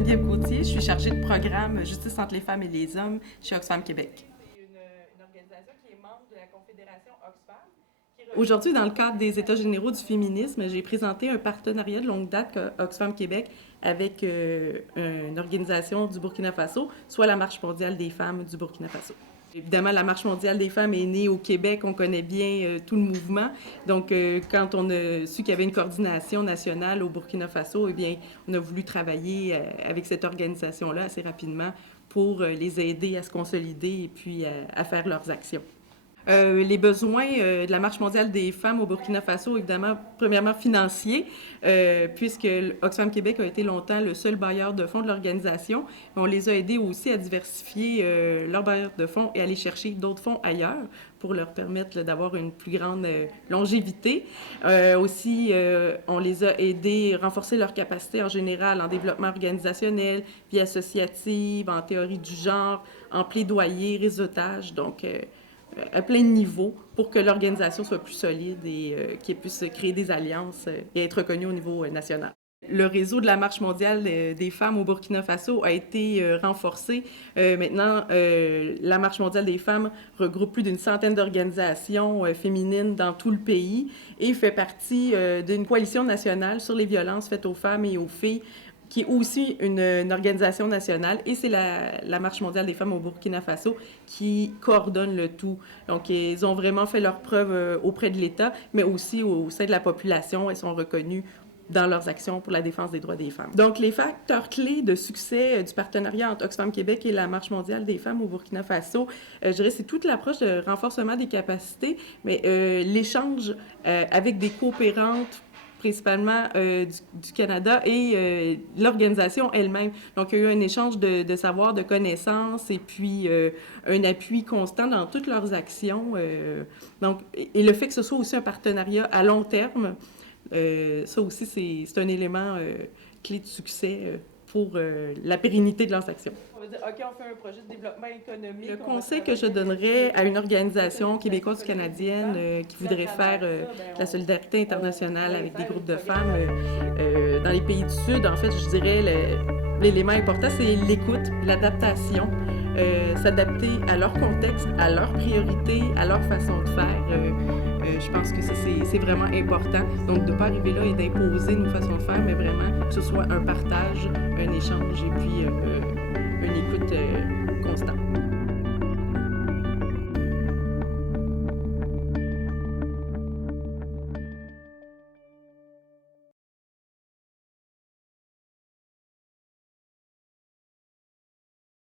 Geneviève Gauthier, je suis chargée de programme Justice entre les femmes et les hommes chez Oxfam Québec. C'est une organisation qui est membre de la Confédération Oxfam. Aujourd'hui, dans le cadre des États généraux du féminisme, j'ai présenté un partenariat de longue date Oxfam Québec avec une organisation du Burkina Faso, soit la Marche mondiale des femmes du Burkina Faso. Évidemment, la Marche mondiale des femmes est née au Québec, on connaît bien tout le mouvement. Donc, quand on a su qu'il y avait une coordination nationale au Burkina Faso, eh bien, on a voulu travailler avec cette organisation-là assez rapidement pour les aider à se consolider et puis à faire leurs actions. Les besoins de la Marche mondiale des femmes au Burkina Faso, évidemment, premièrement financiers, puisque Oxfam Québec a été longtemps le seul bailleur de fonds de l'organisation. On les a aidés aussi à diversifier leurs bailleurs de fonds et aller chercher d'autres fonds ailleurs pour leur permettre d'avoir une plus grande longévité. Aussi, on les a aidés à renforcer leurs capacités en général en développement organisationnel, vie associative, en théorie du genre, en plaidoyer, réseautage. Donc, à plein de niveaux pour que l'organisation soit plus solide et qu'elle puisse créer des alliances et être reconnue au niveau national. Le réseau de la Marche mondiale des femmes au Burkina Faso a été renforcé. Maintenant, la Marche mondiale des femmes regroupe plus d'une centaine d'organisations féminines dans tout le pays et fait partie d'une coalition nationale sur les violences faites aux femmes et aux filles qui est aussi une organisation nationale, et c'est la Marche mondiale des femmes au Burkina Faso qui coordonne le tout. Donc, ils ont vraiment fait leurs preuves auprès de l'État, mais aussi au sein de la population. Elles sont reconnues dans leurs actions pour la défense des droits des femmes. Donc, les facteurs clés de succès du partenariat entre Oxfam Québec et la Marche mondiale des femmes au Burkina Faso, je dirais, c'est toute l'approche de renforcement des capacités, mais l'échange avec des coopérantes principalement du Canada et l'organisation elle-même. Donc, il y a eu un échange de savoir, de connaissances et puis un appui constant dans toutes leurs actions. Donc, et le fait que ce soit aussi un partenariat à long terme, ça aussi, c'est un élément clé de succès pour la pérennité de leurs actions. On va dire, OK, on fait un projet de développement économique. Le conseil que je donnerais à une organisation québécoise ou canadienne qui voudrait faire de la solidarité internationale avec des groupes de femmes dans les pays du Sud, en fait, je dirais l'élément important, c'est l'écoute, l'adaptation, s'adapter à leur contexte, à leurs priorités, à leur façon de faire. Je pense que ça, c'est vraiment important. Donc, de ne pas arriver là et d'imposer une façon de faire, mais vraiment que ce soit un partage, un échange et puis une écoute constante.